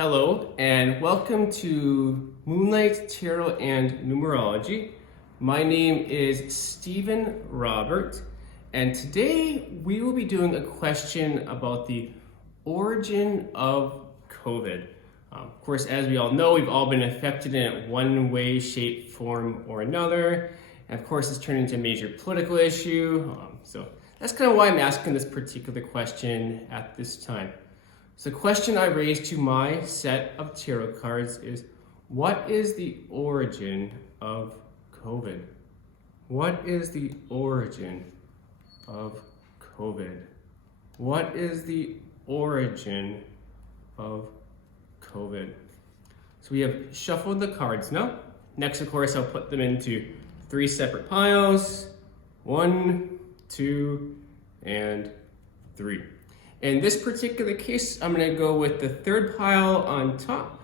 Hello and welcome to Moonlight Tarot and Numerology. My name is Stephen Robert, and today we will be doing a question about the origin of COVID. Of course, as we all know, we've all been affected in it one way, shape, form, or another. And of course, it's turned into a major political issue. So that's kind of why I'm asking this particular question at this time. So the question I raised to my set of tarot cards is, what is the origin of COVID? What is the origin of COVID? What is the origin of COVID? So we have shuffled the cards now. Next, of course, I'll put them into three separate piles. 1, 2, and 3. In this particular case, I'm going to go with the third pile on top,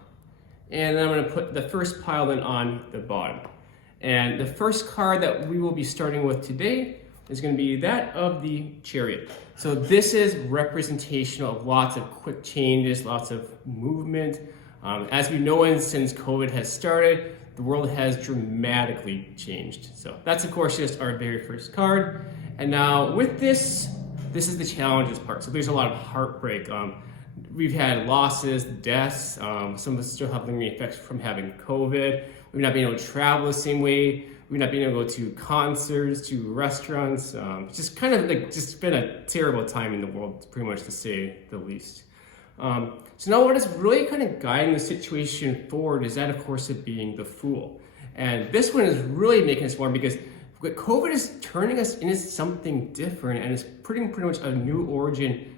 and then I'm going to put the first pile then on the bottom. And the first card that we will be starting with today is going to be that of the Chariot. So this is representational of lots of quick changes, lots of movement. As we know, since COVID has started, the world has dramatically changed. So that's, of course, just our very first card. And now with this is the challenges part. So there's a lot of heartbreak. We've had losses, deaths. Some of us still have lingering effects from having COVID. We've not been able to travel the same way. We've not been able to go to concerts, to restaurants. It's just kind of like just been a terrible time in the world, pretty much to say the least. So now what is really kind of guiding the situation forward is that, of course, it being the Fool. And this one is really making us warm because COVID is turning us into something different, and it's pretty much a new origin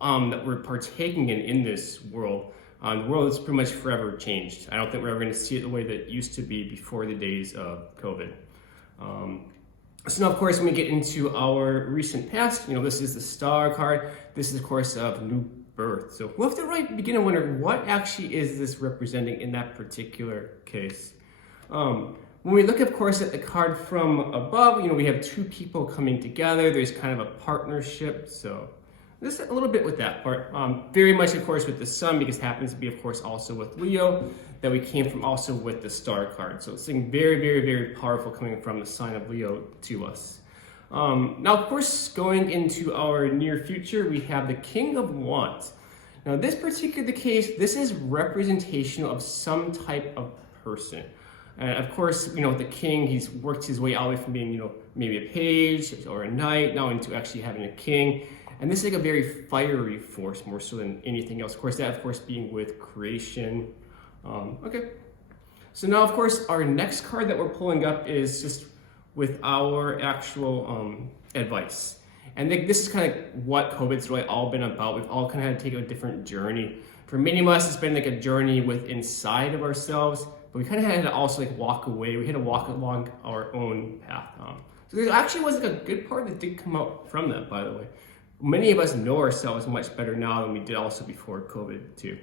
that we're partaking in this world. The world is pretty much forever changed. I don't think we're ever going to see it the way that it used to be before the days of COVID. So now, of course, when we get into our recent past, this is the Star card. This is, of course, of new birth. So we'll have to begin to wonder, what actually is this representing in that particular case? When we look, of course, at the card from above, we have two people coming together. There's kind of a partnership. So this is a little bit with that part. Very much, of course, with the Sun, because it happens to be, of course, also with Leo, that we came from also with the Star card. So it's something very, very, very powerful coming from the sign of Leo to us. Now, of course, going into our near future, we have the King of Wands. Now, this particular case, this is representational of some type of person. And of course, the king, he's worked his way all the way from being, maybe a page or a knight, now into actually having a king. And this is like a very fiery force, more so than anything else. Of course, that, of course, being with creation. Okay. So now, of course, our next card that we're pulling up is just with our actual advice. And this is kind of what COVID's really all been about. We've all kind of had to take a different journey. For many of us, it's been like a journey inside of ourselves. But we kind of had to also walk away. We had to walk along our own path. So there actually was a good part that did come out from that, by the way. Many of us know ourselves much better now than we did also before COVID too.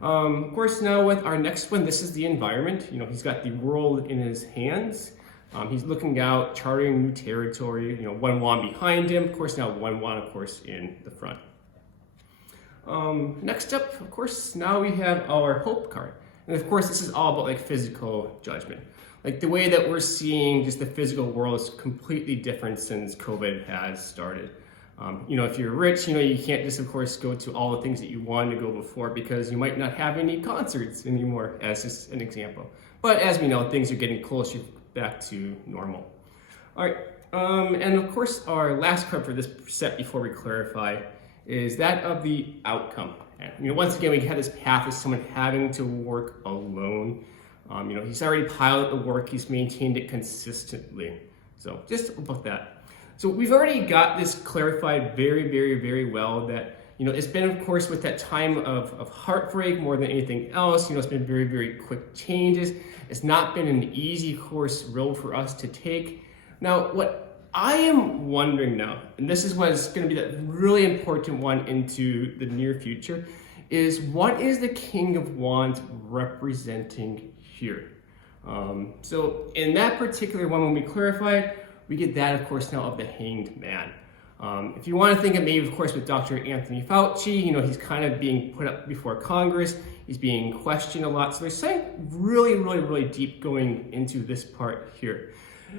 Of course, now with our next one, this is the environment. He's got the world in his hands. He's looking out, charting new territory. One wand behind him. Of course, now one wand, of course, in the front. Next up, of course, now we have our Hope card. And of course, this is all about physical judgment. The way that we're seeing just the physical world is completely different since COVID has started. If you're rich, you can't just, of course, go to all the things that you wanted to go before because you might not have any concerts anymore, as just an example. But as we know, things are getting closer back to normal. All right, and of course, our last card for this set before we clarify is that of the outcome. Once again, we had this path of someone having to work alone. He's already piloted the work. He's maintained it consistently. So just about that. So we've already got this clarified very, very, very well that, it's been, of course, with that time of heartbreak more than anything else. It's been very, very quick changes. It's not been an easy course road for us to take. Now, what I am wondering now, and this is what is going to be that really important one into the near future, is what is the King of Wands representing here? So in that particular one, when we clarify it, we get that, of course, now of the Hanged Man. If you want to think of maybe, of course, with Dr. Anthony Fauci, he's kind of being put up before Congress. He's being questioned a lot. So there's something really, really, really deep going into this part here.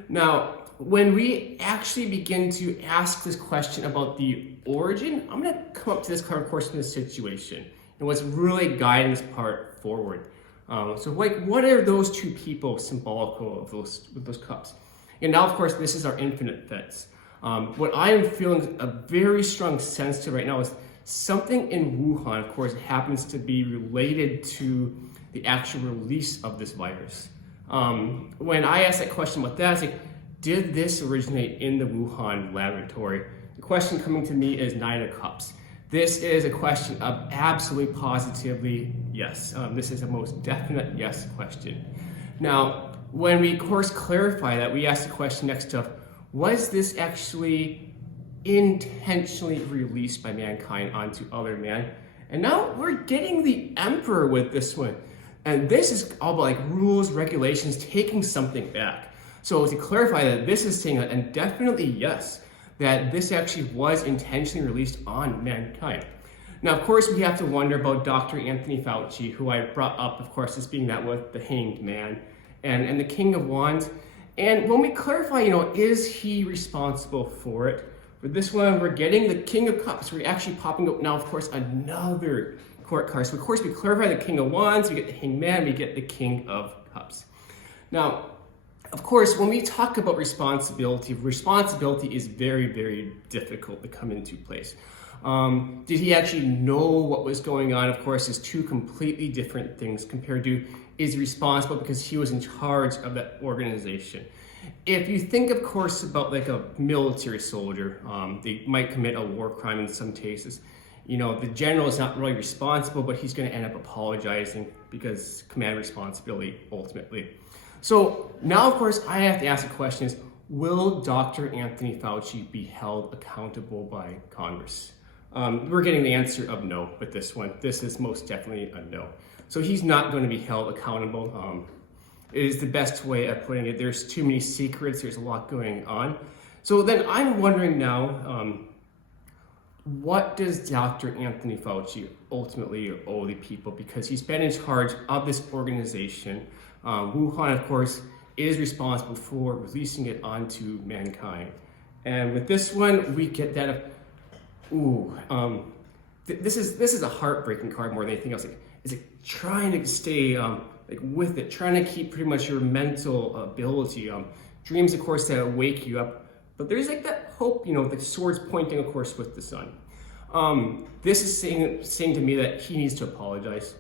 Now, when we actually begin to ask this question about the origin, I'm going to come up to this card, of course, in this situation and what's really guiding this part forward. So what are those two people symbolical of those cups? And now, of course, this is our infinite fence. What I am feeling a very strong sense to right now is something in Wuhan, of course, happens to be related to the actual release of this virus. When I asked that question about that, I was like, did this originate in the Wuhan laboratory? The question coming to me is 9 of Cups. This is a question of absolutely positively yes. This is a most definite yes question. Now, when we, of course, clarify that, we ask the question next of, was this actually intentionally released by mankind onto other man? And now we're getting the Emperor with this one. And this is all about rules, regulations, taking something back. So to clarify that, this is saying and definitely yes, that this actually was intentionally released on mankind. Now, of course, we have to wonder about Dr. Anthony Fauci, who I brought up, of course, as being that with the Hanged Man and the King of Wands. And when we clarify, is he responsible for it? For this one, we're getting the King of Cups. We're actually popping up now, of course, another court card. So, of course, we clarify the King of Wands, we get the Hanged Man, we get the King of Cups. Now, of course, when we talk about responsibility is very, very difficult to come into place. Did he actually know what was going on? Of course, is two completely different things compared to is responsible because he was in charge of that organization. If you think, of course, about a military soldier, they might commit a war crime in some cases. The general is not really responsible, but he's going to end up apologizing because command responsibility ultimately. So now, of course, I have to ask the question is, will Dr. Anthony Fauci be held accountable by Congress? We're getting the answer of no with this one. This is most definitely a no. So he's not going to be held accountable. It is the best way of putting it. There's too many secrets. There's a lot going on. So then I'm wondering now, what does Dr. Anthony Fauci ultimately owe the people? Because he's been in charge of this organization. Wuhan, of course, is responsible for releasing it onto mankind. And with this one, we get that this is a heartbreaking card more than anything else. Is it trying to stay with it, trying to keep pretty much your mental ability. Dreams, of course, that wake you up. But there's that hope, the sword's pointing, of course, with the sun. This is saying to me that he needs to apologize.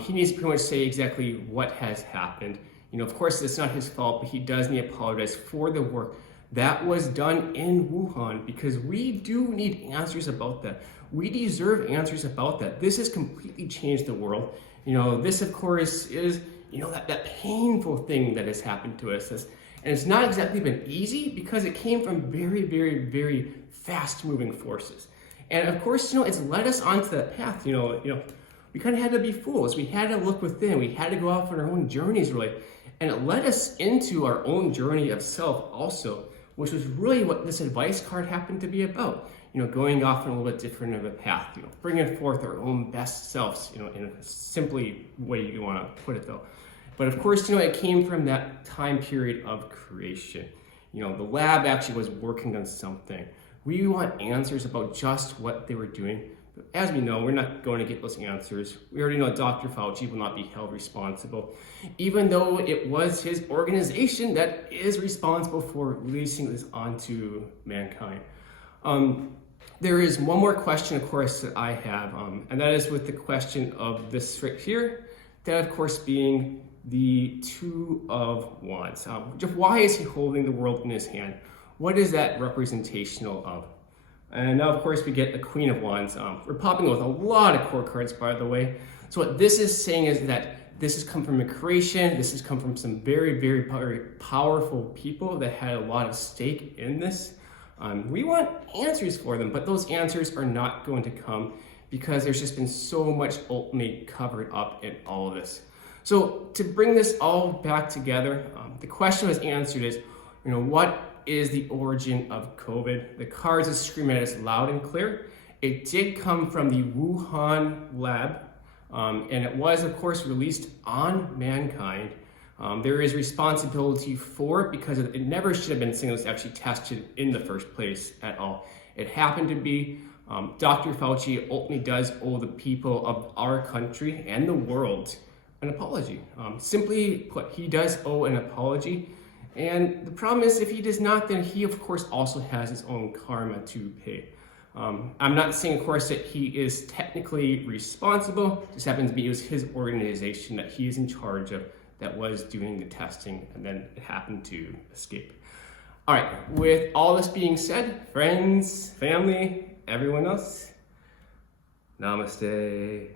He needs to pretty much say exactly what has happened. Of course, it's not his fault, but he does need to apologize for the work that was done in Wuhan, because we do need answers about that. We deserve answers about that. This has completely changed the world. This, of course, is, that painful thing that has happened to us. And it's not exactly been easy because it came from very, very, very fast-moving forces. And of course, it's led us onto that path. We kind of had to be fools. We had to look within. We had to go off on our own journeys, really. And it led us into our own journey of self also, which was really what this advice card happened to be about. Going off on a little bit different of a path, bringing forth our own best selves, in a simply way you want to put it though. But of course, it came from that time period of creation. The lab actually was working on something. We want answers about just what they were doing. But as we know, we're not going to get those answers. We already know Dr. Fauci will not be held responsible, even though it was his organization that is responsible for releasing this onto mankind. There is one more question, of course, that I have, and that is with the question of this right here, that, of course, being the Two of Wands. Why is he holding the world in his hand? What is that representational of? And now, of course, we get the Queen of Wands. We're popping with a lot of court cards, by the way. So what this is saying is that this has come from a creation. This has come from some very, very, very powerful people that had a lot of stake in this. We want answers for them, but those answers are not going to come because there's just been so much ultimately covered up in all of this. So to bring this all back together, the question was answered is, what is the origin of COVID. The cards are screaming at us loud and clear. It did come from the Wuhan lab, and it was, of course, released on mankind. There is responsibility for it because it never should have been something that was actually tested in the first place at all. It happened to be. Dr. Fauci ultimately does owe the people of our country and the world an apology. Simply put, he does owe an apology. And the problem is, if he does not, then he, of course, also has his own karma to pay. I'm not saying, of course, that he is technically responsible. It just happens to be it was his organization that he is in charge of that was doing the testing, and then it happened to escape. All right, with all this being said, friends, family, everyone else, namaste.